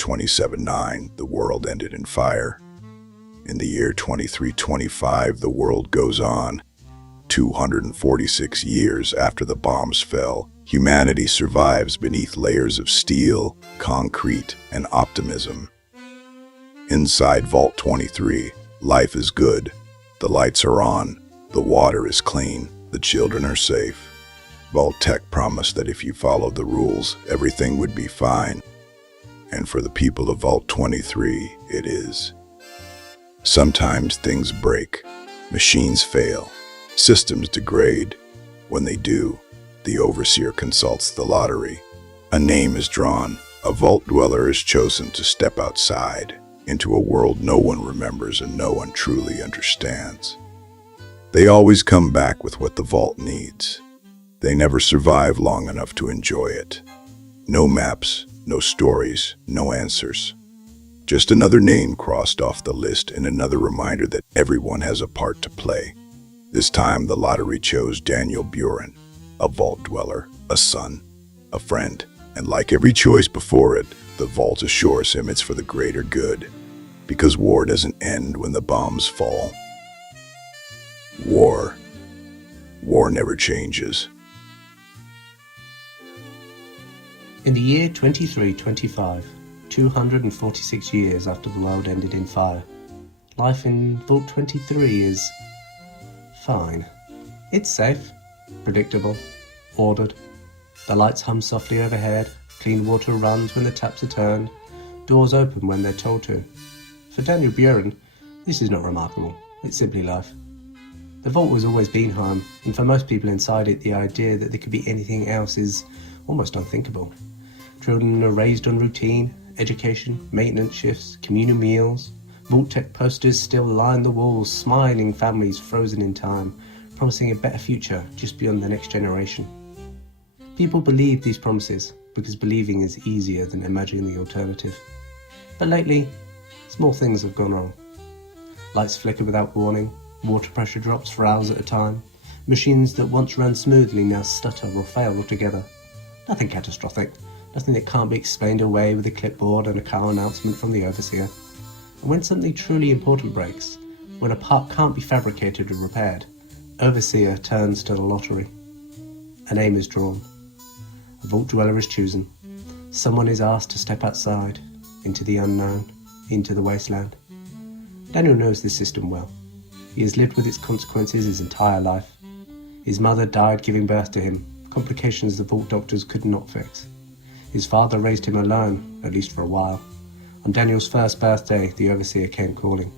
27:9, the world ended in fire. In the year 2325, the world goes on. 246 years after the bombs fell, humanity survives beneath layers of steel, concrete, and optimism. Inside Vault 23, life is good. The lights are on, the water is clean, the children are safe. Vault-Tec promised that if you followed the rules, everything would be fine. And for the people of Vault 23, it is. Sometimes things break, machines fail, systems degrade. When they do, the Overseer consults the lottery. A name is drawn, a Vault dweller is chosen to step outside into a world no one remembers and no one truly understands. They always come back with what the Vault needs. They never survive long enough to enjoy it. No maps, no stories, no answers. Just another name crossed off the list and another reminder that everyone has a part to play. This time the lottery chose Daniel Buren, a Vault dweller, a son, a friend, and like every choice before it, the Vault assures him it's for the greater good, because war doesn't end when the bombs fall. War never changes. In the year 2325, 246 years after the world ended in fire, life in Vault 23 is fine. It's safe, predictable, ordered. The lights hum softly overhead, clean water runs when the taps are turned, doors open when they're told to. For Daniel Buren, this is not remarkable, it's simply life. The Vault has always been home, and for most people inside it, the idea that there could be anything else is almost unthinkable. Children are raised on routine, education, maintenance shifts, communal meals. Vault-Tec posters still line the walls, smiling families frozen in time, promising a better future just beyond the next generation. People believe these promises because believing is easier than imagining the alternative. But lately, small things have gone wrong. Lights flicker without warning, water pressure drops for hours at a time, machines that once ran smoothly now stutter or fail altogether. Nothing catastrophic, nothing that can't be explained away with a clipboard and a car announcement from the Overseer. And when something truly important breaks, when a part can't be fabricated or repaired, Overseer turns to the lottery. A name is drawn. A Vault dweller is chosen. Someone is asked to step outside, into the unknown, into the wasteland. Daniel knows this system well. He has lived with its consequences his entire life. His mother died giving birth to him, complications the Vault doctors could not fix. His father raised him alone, at least for a while. On Daniel's first birthday, the Overseer came calling.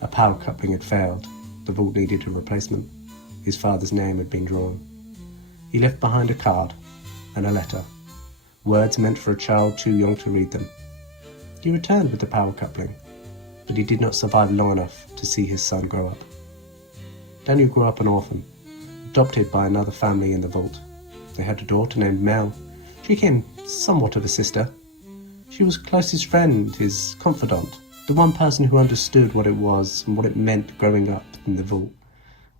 A power coupling had failed. The Vault needed a replacement. His father's name had been drawn. He left behind a card and a letter. Words meant for a child too young to read them. He returned with the power coupling, but he did not survive long enough to see his son grow up. Daniel grew up an orphan, adopted by another family in the Vault. They had a daughter named Mel. She became somewhat of a sister. She was closest friend, his confidant, the one person who understood what it was and what it meant growing up in the Vault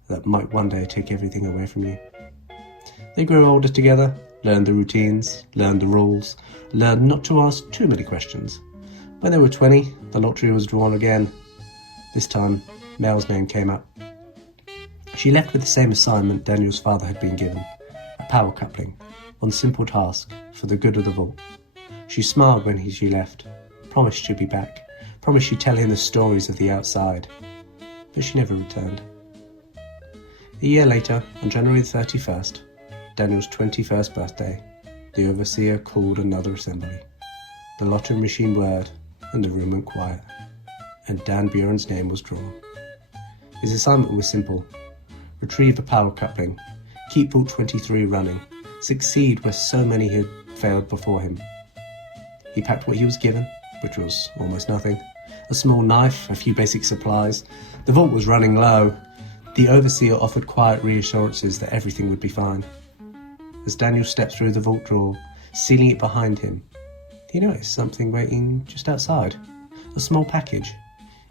that might one day take everything away from you. They grew older together, learned the routines, learned the rules, learned not to ask too many questions. When they were 20, the lottery was drawn again. This time, Mel's name came up. She left with the same assignment Daniel's father had been given, a power coupling, one simple task for the good of the Vault. She smiled when she left, promised she'd be back, promised she'd tell him the stories of the outside, but she never returned. A year later, on January 31st, Daniel's 21st birthday, the Overseer called another assembly. The lottery machine whirred, and the room went quiet, and Dan Buren's name was drawn. His assignment was simple: retrieve a power coupling, keep Vault 23 running, succeed where so many had failed before him. He packed what he was given, which was almost nothing. A small knife, a few basic supplies. The Vault was running low. The Overseer offered quiet reassurances that everything would be fine. As Daniel stepped through the Vault door, sealing it behind him, he noticed something waiting just outside. A small package.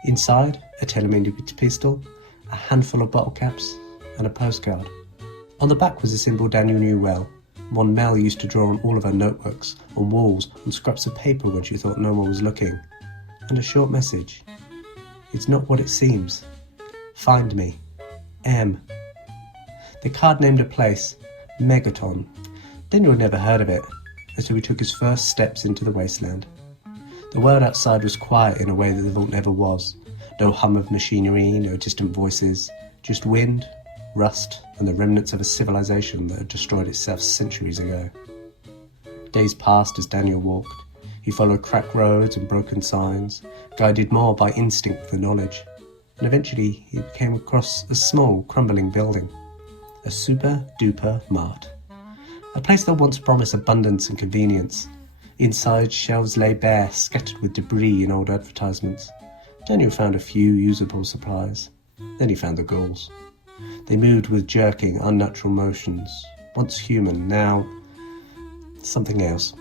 Inside, a telemeter pistol, a handful of bottle caps, and a postcard. On the back was a symbol Daniel knew well, One Mel used to draw on all of her notebooks, on walls, on scraps of paper when she thought no one was looking. And a short message. It's not what it seems. Find me. M. The card named a place, Megaton. Daniel had never heard of it, and so he took his first steps into the wasteland. The world outside was quiet in a way that the vault never was. No hum of machinery, no distant voices, just wind, rust, and the remnants of a civilization that had destroyed itself centuries ago. Days passed as Daniel walked. He followed cracked roads and broken signs, guided more by instinct than knowledge, and eventually he came across a small, crumbling building. A super-duper mart. A place that once promised abundance and convenience. Inside, shelves lay bare, scattered with debris and old advertisements. Daniel found a few usable supplies. Then he found the ghouls. They moved with jerking, unnatural motions. Once human, now something else.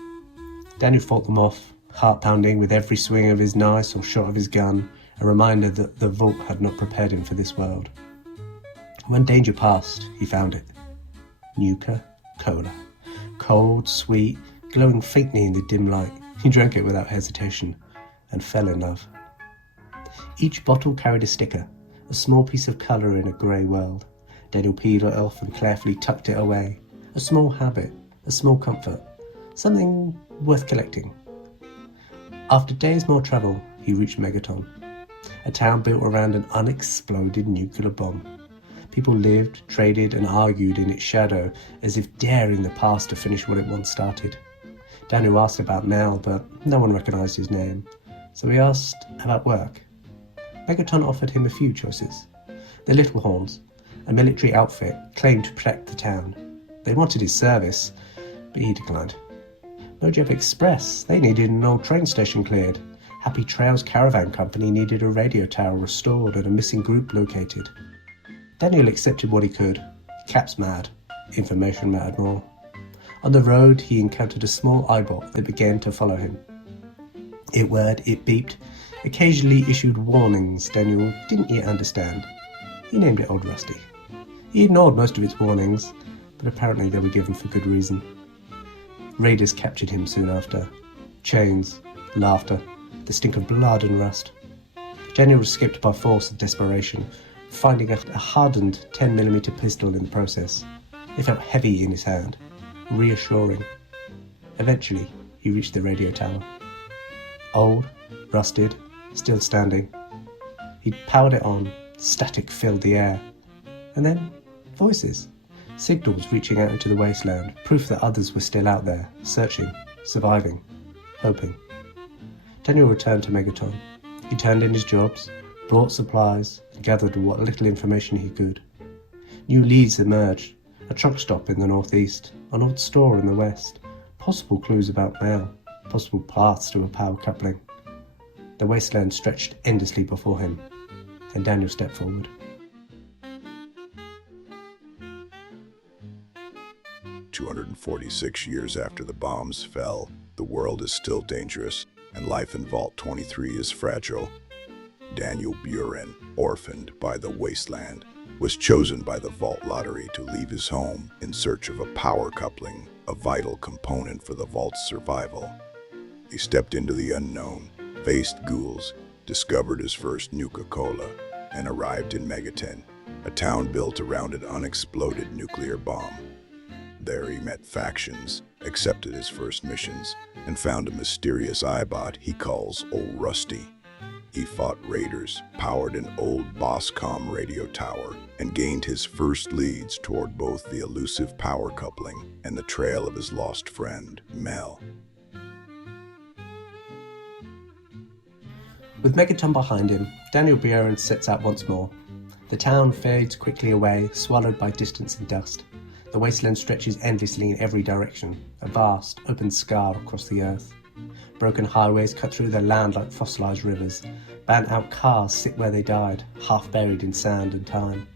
Daniel fought them off, heart-pounding with every swing of his knife or shot of his gun, a reminder that the vault had not prepared him for this world. When danger passed, he found it. Nuka-Cola. Cold, sweet, glowing faintly in the dim light. He drank it without hesitation and fell in love. Each bottle carried a sticker, a small piece of colour in a grey world. Daniel peeled it off and carefully tucked it away. A small habit, a small comfort, something worth collecting. After days more travel, he reached Megaton, a town built around an unexploded nuclear bomb. People lived, traded, and argued in its shadow, as if daring the past to finish what it once started. Daniel asked about Mel, but no one recognised his name, so he asked about work. Megaton offered him a few choices. The Little Horns, a military outfit, claimed to protect the town. They wanted his service, but he declined. Mojave Express, they needed an old train station cleared. Happy Trails Caravan Company needed a radio tower restored and a missing group located. Daniel accepted what he could. Caps mad. Information mattered more. On the road, he encountered a small eyebot that began to follow him. It whirred, it beeped, occasionally issued warnings Daniel didn't yet understand. He named it Old Rusty. He ignored most of its warnings, but apparently they were given for good reason. Raiders captured him soon after. Chains, laughter, the stink of blood and rust. Daniel escaped by force and desperation, finding a hardened 10mm pistol in the process. It felt heavy in his hand, reassuring. Eventually, he reached the radio tower. Old, rusted, still standing. He'd powered it on, static filled the air. And then, voices. Signals reaching out into the wasteland, proof that others were still out there, searching, surviving, hoping. Daniel returned to Megaton. He turned in his jobs, brought supplies, and gathered what little information he could. New leads emerged, a truck stop in the northeast, an old store in the west, possible clues about Mel, possible paths to a power coupling. The wasteland stretched endlessly before him, and Daniel stepped forward. 246 years after the bombs fell, the world is still dangerous, and life in Vault 23 is fragile. Daniel Buren, orphaned by the wasteland, was chosen by the Vault Lottery to leave his home in search of a power coupling, a vital component for the Vault's survival. He stepped into the unknown, faced ghouls, discovered his first Nuka-Cola, and arrived in Megaton, a town built around an unexploded nuclear bomb. There he met factions, accepted his first missions, and found a mysterious eyebot he calls Old Rusty. He fought raiders, powered an old Boscom radio tower, and gained his first leads toward both the elusive power coupling and the trail of his lost friend, Mel. With Megaton behind him, Daniel Buren sets out once more. The town fades quickly away, swallowed by distance and dust. The wasteland stretches endlessly in every direction, a vast, open scar across the earth. Broken highways cut through the land like fossilized rivers. Burnt-out cars sit where they died, half buried in sand and time.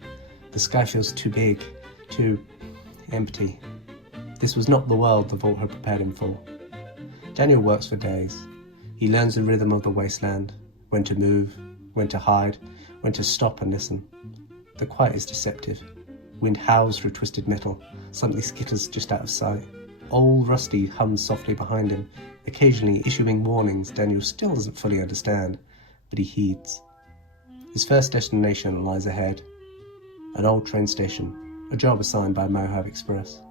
The sky feels too big, too empty. This was not the world the Vault had prepared him for. Daniel works for days. He learns the rhythm of the wasteland, when to move, when to hide, when to stop and listen. The quiet is deceptive. Wind howls through twisted metal, something skitters just out of sight. old Rusty hums softly behind him, occasionally issuing warnings Daniel still doesn't fully understand, but he heeds. His first destination lies ahead. An old train station, a job assigned by Mohave Express.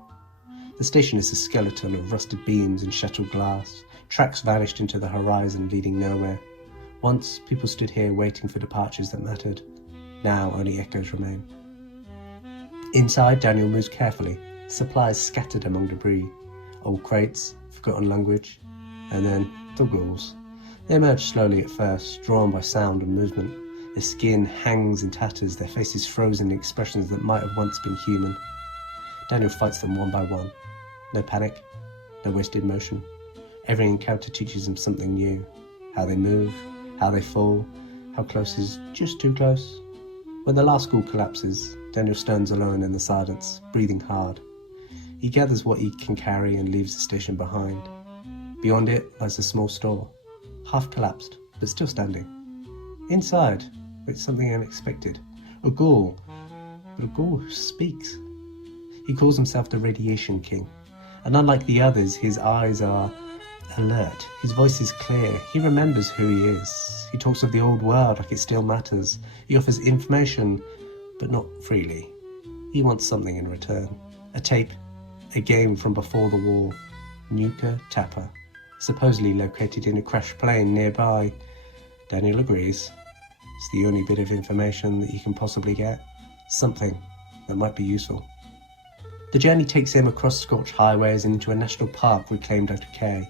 The station is a skeleton of rusted beams and shattered glass. Tracks vanished into the horizon, leading nowhere. Once, people stood here waiting for departures that mattered. Now, only echoes remain. Inside, Daniel moves carefully, supplies scattered among debris. Old crates, forgotten language, and then the ghouls. They emerge slowly at first, drawn by sound and movement. Their skin hangs in tatters, their faces frozen in expressions that might have once been human. Daniel fights them one by one. No panic, no wasted motion. Every encounter teaches him something new. How they move, how they fall, how close is just too close. When the last ghoul collapses, Daniel stands alone in the silence, breathing hard. He gathers what he can carry and leaves the station behind. Beyond it lies a small store, half collapsed, but still standing. Inside, it's something unexpected. A ghoul, but a ghoul who speaks. He calls himself the Radiation King, and unlike the others, his eyes are alert. His voice is clear. He remembers who he is. He talks of the old world like it still matters. He offers information, but not freely. He wants something in return. A tape, a game from before the war. Nuka Tapper, supposedly located in a crashed plane nearby. Daniel agrees. It's the only bit of information that you can possibly get. Something that might be useful. The journey takes him across scorched highways and into a national park reclaimed out of decay.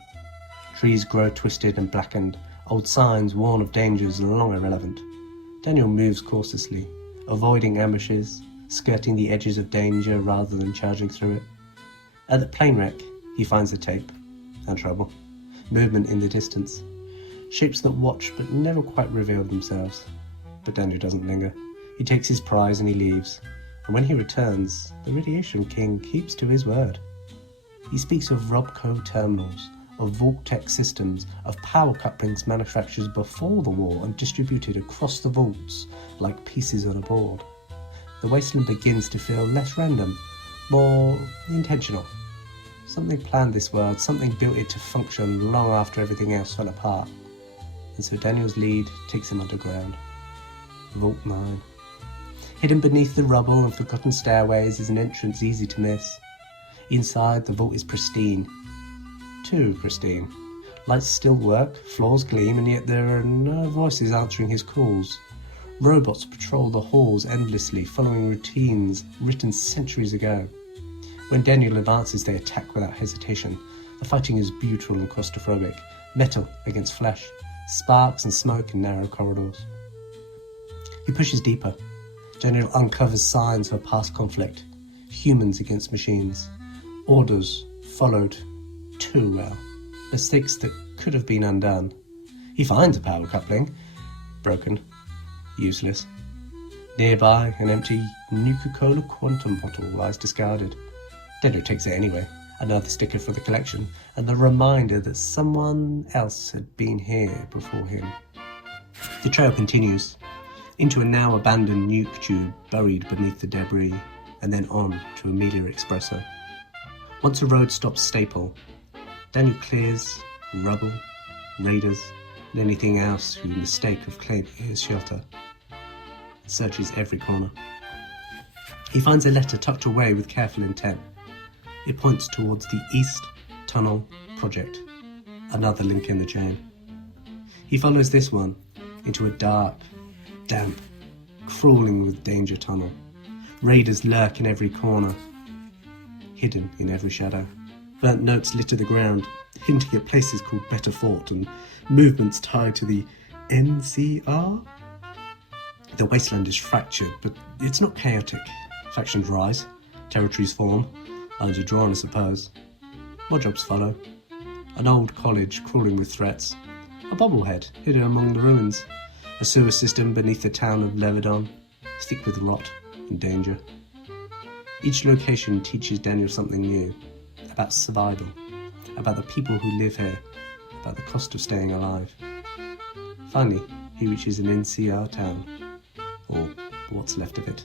Trees grow twisted and blackened, old signs warn of dangers long irrelevant. Daniel moves cautiously, avoiding ambushes, skirting the edges of danger rather than charging through it. At the plane wreck, he finds the tape, and trouble. Movement in the distance. Shapes that watch but never quite reveal themselves. But Daniel doesn't linger. He takes his prize and he leaves. And when he returns, the Radiation King keeps to his word. He speaks of Robco terminals, of Vault-Tec systems, of power couplings manufactured before the war and distributed across the vaults like pieces on a board. The wasteland begins to feel less random, more intentional. Something planned this world, something built it to function long after everything else fell apart. And so Daniel's lead takes him underground. Vault 9. Hidden beneath the rubble and forgotten stairways is an entrance easy to miss. Inside, the vault is pristine. Too pristine. Lights still work, floors gleam, and yet there are no voices answering his calls. Robots patrol the halls endlessly, following routines written centuries ago. When Daniel advances, they attack without hesitation. The fighting is brutal and claustrophobic. Metal against flesh. Sparks and smoke in narrow corridors. He pushes deeper. Daniel uncovers signs of a past conflict. Humans against machines. Orders followed too well. Mistakes that could have been undone. He finds a power coupling. Broken. Useless. Nearby, an empty Nuka-Cola quantum bottle lies discarded. Daniel takes it anyway. Another sticker for the collection, and the reminder that someone else had been here before him. The trail continues, into a now abandoned nuke tube buried beneath the debris, and then on to Amelia Expresso. Once a road stops Staple, Daniel clears rubble, raiders, and anything else who mistake of claim his shelter. Searches every corner. He finds a letter tucked away with careful intent. It points towards the East Tunnel Project, another link in the chain. He follows this one into a dark, damp, crawling with danger tunnel. Raiders lurk in every corner, hidden in every shadow. Burnt notes litter the ground, hinting at places called Better Fort and movements tied to the NCR. The wasteland is fractured, but it's not chaotic. Factions rise, territories form, lines are drawn, I suppose. More jobs follow. An old college crawling with threats. A bobblehead hidden among the ruins. A sewer system beneath the town of Levedon, thick with rot and danger. Each location teaches Daniel something new. About survival. About the people who live here. About the cost of staying alive. Finally, he reaches an NCR town. Or what's left of it.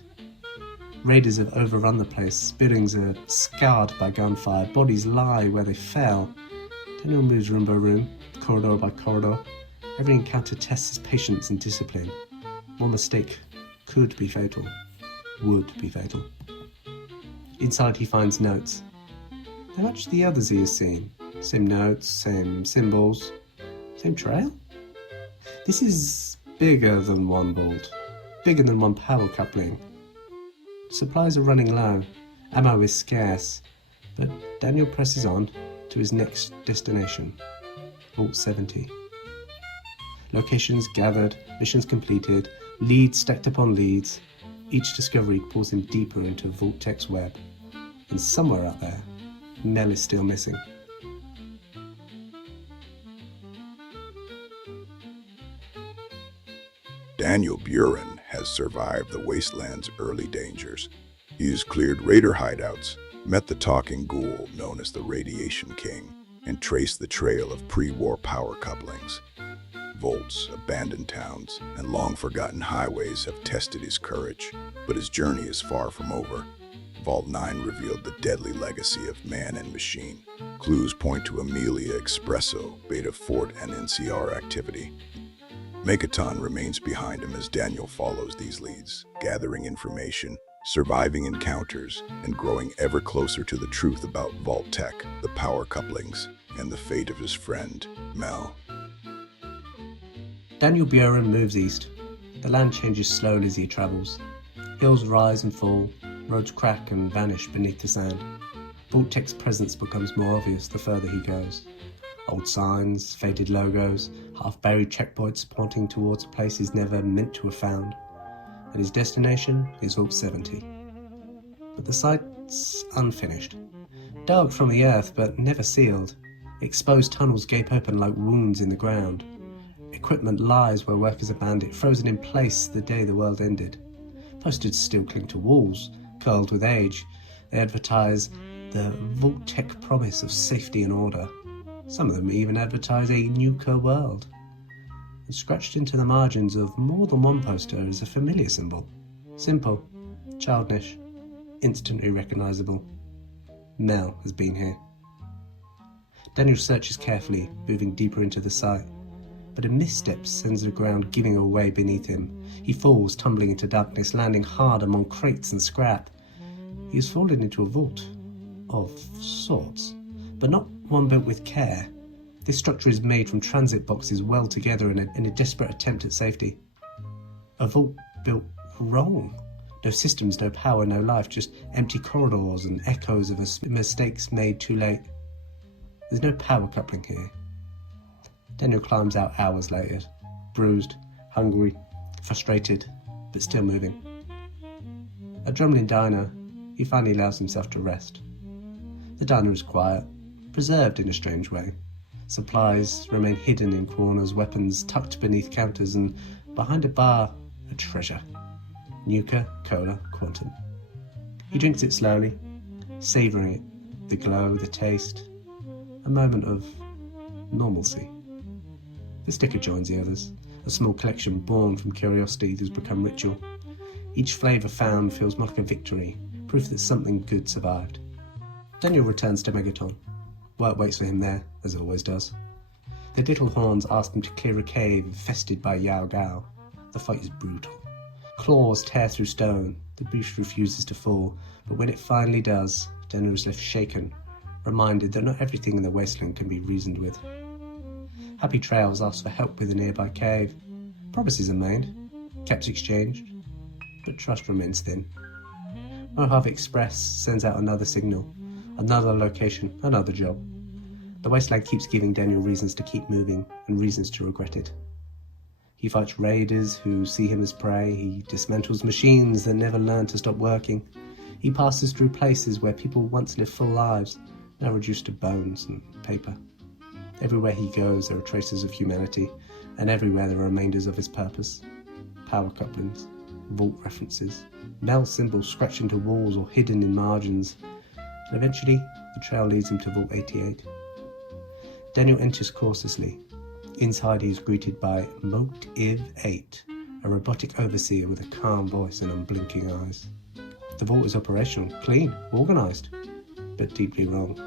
Raiders have overrun the place. Buildings are scarred by gunfire. Bodies lie where they fell. Daniel moves room by room, corridor by corridor. Every encounter tests his patience and discipline. One mistake could be fatal. Would be fatal. Inside he finds notes. They match the others he has seen. Same notes, same symbols, same trail? This is bigger than one bolt. Bigger than one power coupling. Supplies are running low. Ammo is scarce. But Daniel presses on to his next destination. Vault 70. Locations gathered, missions completed, leads stacked upon leads. Each discovery pulls him deeper into Vault-Tec's web. And somewhere out there, Mel is still missing. Daniel Buren has survived the Wasteland's early dangers. He has cleared raider hideouts, met the talking ghoul known as the Radiation King, and traced the trail of pre-war power couplings. Vaults, abandoned towns, and long-forgotten highways have tested his courage, but his journey is far from over. Vault 9 revealed the deadly legacy of man and machine. Clues point to Amelia Expresso, Beta Fort, and NCR activity. Megaton remains behind him as Daniel follows these leads, gathering information, surviving encounters, and growing ever closer to the truth about Vault-Tec, the power couplings, and the fate of his friend, Mel. Daniel Buren moves east. The land changes slowly as he travels. Hills rise and fall, roads crack and vanish beneath the sand. Vault-Tec's presence becomes more obvious the further he goes. Old signs, faded logos, half-buried checkpoints pointing towards a place he's never meant to have found. And his destination is Vault 70. But the site's unfinished. Dug from the earth, but never sealed. Exposed tunnels gape open like wounds in the ground. Equipment lies where workers abandoned it, frozen in place the day the world ended. Posters still cling to walls, curled with age. They advertise the Vault-Tec promise of safety and order. Some of them even advertise a nuclear world. And scratched into the margins of more than one poster is a familiar symbol. Simple, childish, instantly recognizable. Mel has been here. Daniel searches carefully, moving deeper into the site. But a misstep sends the ground giving away beneath him. He falls, tumbling into darkness, landing hard among crates and scrap. He has fallen into a vault, of sorts, but not one built with care. This structure is made from transit boxes weld together in a desperate attempt at safety. A vault built wrong. No systems, no power, no life, just empty corridors and echoes of mistakes made too late. There's no power coupling here. Daniel climbs out hours later, bruised, hungry, frustrated, but still moving. At Drumlin Diner, he finally allows himself to rest. The diner is quiet, preserved in a strange way. Supplies remain hidden in corners, weapons tucked beneath counters, and behind a bar, a treasure. Nuka Cola Quantum. He drinks it slowly, savouring it, the glow, the taste, a moment of normalcy. The sticker joins the others, a small collection born from curiosity that's become ritual. Each flavour found feels more like a victory, proof that something good survived. Daniel returns to Megaton. Work waits for him there, as it always does. The little horns ask him to clear a cave infested by Yao Gao. The fight is brutal. Claws tear through stone. The beast refuses to fall, but when it finally does, Daniel is left shaken, reminded that not everything in the wasteland can be reasoned with. Happy Trails asks for help with a nearby cave. Promises are made, caps exchanged, but trust remains thin. Mojave Express sends out another signal, another location, another job. The wasteland keeps giving Daniel reasons to keep moving and reasons to regret it. He fights raiders who see him as prey. He dismantles machines that never learn to stop working. He passes through places where people once lived full lives, now reduced to bones and paper. Everywhere he goes, there are traces of humanity, and everywhere there are remainders of his purpose. Power couplings, vault references, Mel symbols scratched into walls or hidden in margins. And eventually, the trail leads him to Vault 88. Daniel enters cautiously. Inside he is greeted by Motive 8, a robotic overseer with a calm voice and unblinking eyes. The vault is operational, clean, organised, but deeply wrong.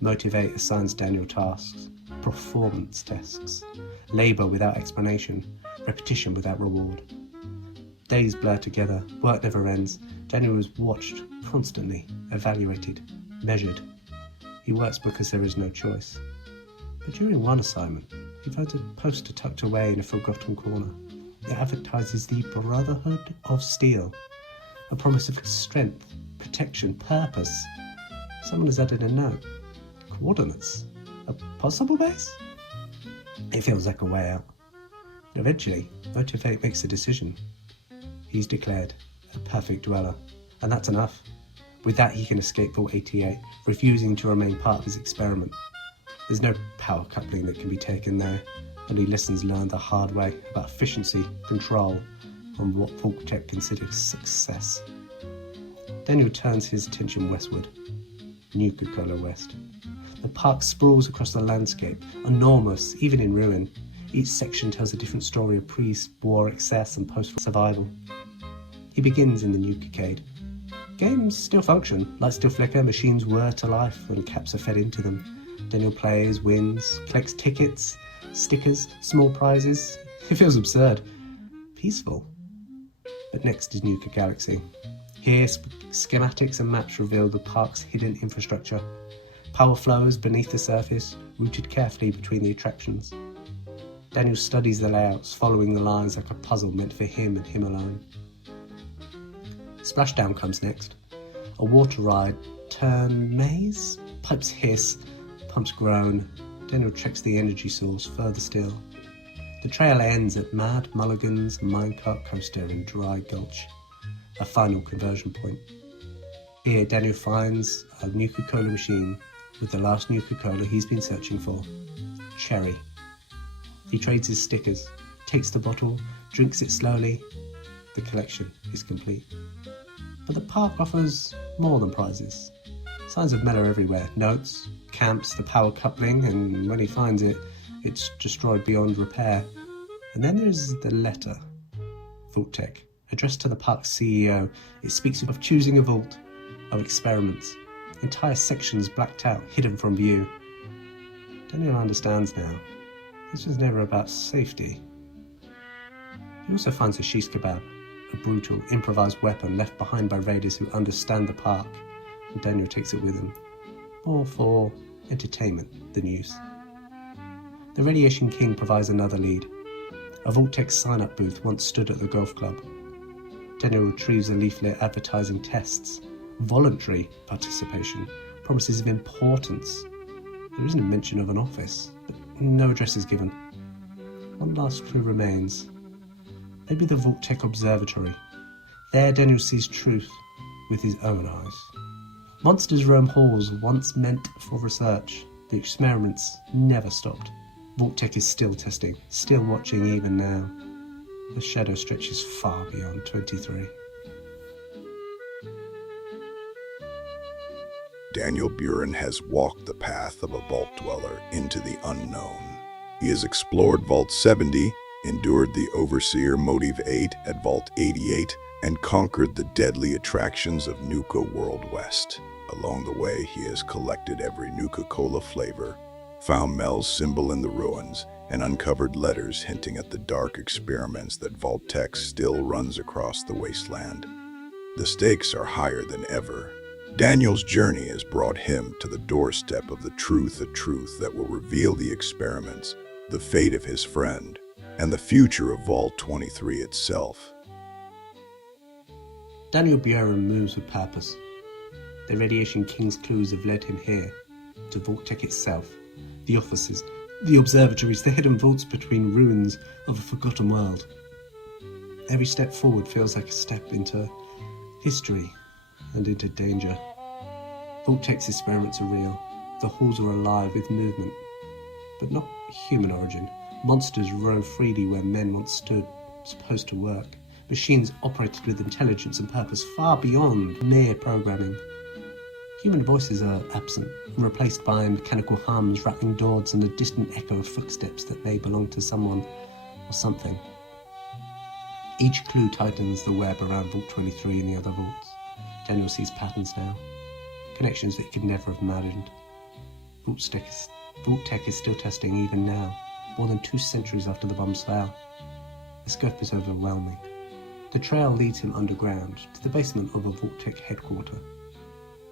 Motivate assigns Daniel tasks, performance tests, labour without explanation, repetition without reward. Days blur together, work never ends. Daniel is watched, constantly, evaluated, measured. He works because there is no choice. But during one assignment, he finds a poster tucked away in a forgotten corner. It advertises the Brotherhood of Steel, a promise of strength, protection, purpose. Someone has added a note. Coordinates? A possible base? It feels like a way out. Eventually, Motivate makes a decision. He's declared a perfect dweller, and that's enough. With that, he can escape Vault 88, refusing to remain part of his experiment. There's no power coupling that can be taken there, only lessons learned the hard way about efficiency, control, and what Vault-Tec considers success. Daniel turns his attention westward, Nuka-Cola West. The park sprawls across the landscape, enormous, even in ruin. Each section tells a different story of pre-war excess and post-survival. He begins in the Nuka-Cade. Games still function, lights still flicker, machines whir to life when caps are fed into them. Daniel plays, wins, collects tickets, stickers, small prizes. It feels absurd. Peaceful. But next is Nuka Galaxy. Here, schematics and maps reveal the park's hidden infrastructure. Power flows beneath the surface, routed carefully between the attractions. Daniel studies the layouts, following the lines like a puzzle meant for him and him alone. Splashdown comes next. A water ride turned maze? Pipes hiss, pumps groan. Daniel checks the energy source further still. The trail ends at Mad Mulligan's minecart coaster in Dry Gulch, a final conversion point. Here, Daniel finds a Nuka-Cola machine with the last Nuka-Cola he's been searching for, Cherry. He trades his stickers, takes the bottle, drinks it slowly. The collection is complete. But the park offers more than prizes. Signs of Mellor everywhere, notes, camps, the power coupling, and when he finds it, it's destroyed beyond repair. And then there's the letter, Vault-Tec, addressed to the park's CEO. It speaks of choosing a vault, of experiments, entire sections blacked out, hidden from view. Daniel understands now. This was never about safety. He also finds a shish kebab, a brutal, improvised weapon left behind by raiders who understand the park, and Daniel takes it with him, more for entertainment than use. The Radiation King provides another lead. A Vault-Tec sign-up booth once stood at the golf club. Daniel retrieves a leaflet advertising tests. Voluntary participation, promises of importance. There isn't a mention of an office, but no address is given. One last clue remains. Maybe the Vault-Tec Observatory. There Daniel sees truth with his own eyes. Monsters roam halls once meant for research. The experiments never stopped. Vault-Tec is still testing, still watching even now. The shadow stretches far beyond 23. Daniel Buren has walked the path of a vault dweller into the unknown. He has explored Vault 70, endured the Overseer Motive 8 at Vault 88, and conquered the deadly attractions of Nuka World West. Along the way, he has collected every Nuka-Cola flavor, found Mel's symbol in the ruins, and uncovered letters hinting at the dark experiments that Vault-Tec still runs across the wasteland. The stakes are higher than ever. Daniel's journey has brought him to the doorstep of a truth that will reveal the experiments, the fate of his friend, and the future of Vault 23 itself. Daniel Buren moves with purpose. The Radiation King's clues have led him here, to Vault-Tec itself, the offices, the observatories, the hidden vaults between ruins of a forgotten world. Every step forward feels like a step into history and into danger. Vault-Tec's experiments are real. The halls are alive with movement, but not human origin. Monsters roam freely where men once stood, supposed to work. Machines operated with intelligence and purpose far beyond mere programming. Human voices are absent, replaced by mechanical hums, rattling doors, and a distant echo of footsteps that may belong to someone or something. Each clue tightens the web around Vault 23 and the other vaults. Daniel sees patterns now, connections that he could never have imagined. Vault Tech is still testing even now, more than 2 centuries after the bombs fell. The scope is overwhelming. The trail leads him underground to the basement of a Vault Tech headquarters.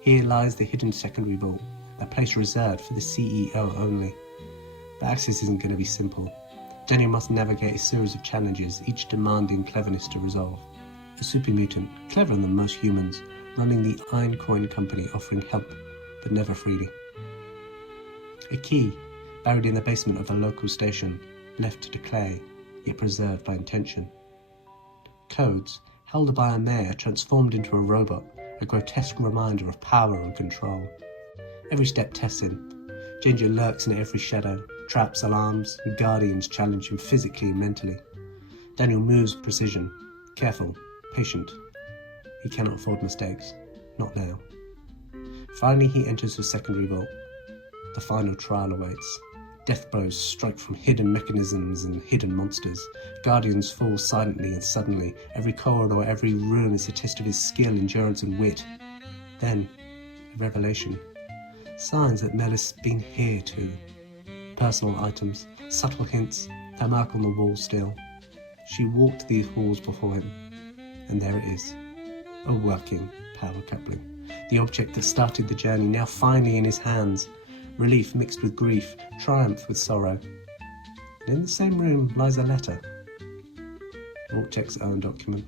Here lies the hidden secondary vault, a place reserved for the CEO only. But access isn't going to be simple. Daniel must navigate a series of challenges, each demanding cleverness to resolve. A super mutant, cleverer than most humans, running the Ironcoin company, offering help, but never freely. A key, buried in the basement of a local station, left to decay, yet preserved by intention. Codes, held by a mayor transformed into a robot, a grotesque reminder of power and control. Every step tests him. Danger lurks in every shadow. Traps, alarms, and guardians challenge him physically and mentally. Daniel moves with precision, careful, patient. He cannot afford mistakes. Not now. Finally, he enters the secondary vault. The final trial awaits. Death blows strike from hidden mechanisms and hidden monsters. Guardians fall silently and suddenly. Every corridor, every room is a test of his skill, endurance, and wit. Then, a revelation. Signs that Melis been here too. Personal items, subtle hints, that mark on the wall still. She walked these halls before him, and there it is. A working power coupling. The object that started the journey, now finally in his hands. Relief mixed with grief, triumph with sorrow. And in the same room lies a letter. Vault Tech's own document.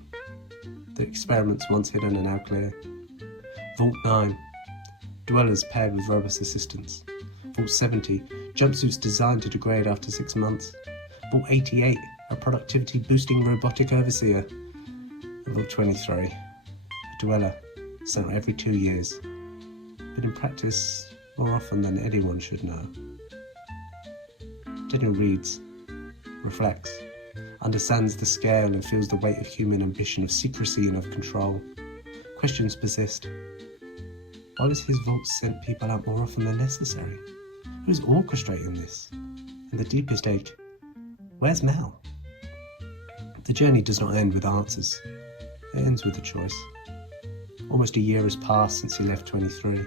The experiments once hidden are now clear. Vault 9. Dwellers paired with robust assistants. Vault 70. Jumpsuits designed to degrade after 6 months. Vault 88. A productivity-boosting robotic overseer. And Vault 23. A dweller sent every 2 years. But in practice, more often than anyone should know. Daniel reads, reflects, understands the scale and feels the weight of human ambition, of secrecy and of control. Questions persist. Why does his vault send people out more often than necessary? Who is orchestrating this? And the deepest ache, where's Mel? The journey does not end with answers. It ends with a choice. Almost a year has passed since he left 23.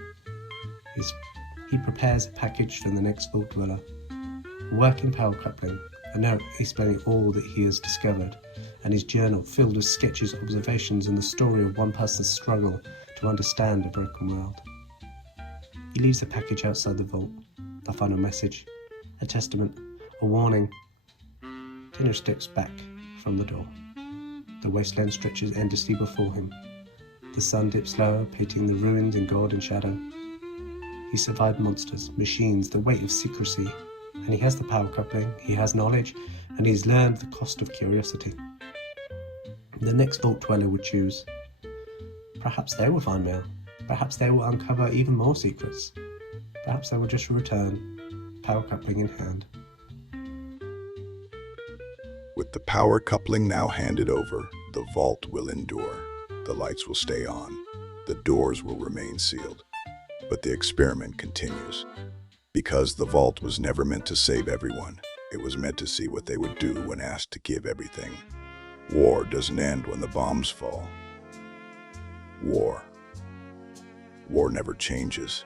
He prepares a package for the next Vault Dweller. A working power coupling, a note explaining all that he has discovered, and his journal filled with sketches, observations, and the story of one person's struggle to understand a broken world. He leaves the package outside the vault, the final message, a testament, a warning. Daniel steps back from the door. The wasteland stretches endlessly before him. The sun dips lower, painting the ruins in gold and shadow. He survived monsters, machines, the weight of secrecy, and he has the power coupling, he has knowledge, and he's learned the cost of curiosity. The next Vault Dweller would choose. Perhaps they will find Mel. Perhaps they will uncover even more secrets. Perhaps they will just return, power coupling in hand. With the power coupling now handed over, the vault will endure. The lights will stay on. The doors will remain sealed. But the experiment continues. Because the vault was never meant to save everyone, it was meant to see what they would do when asked to give everything. War doesn't end when the bombs fall. War never changes.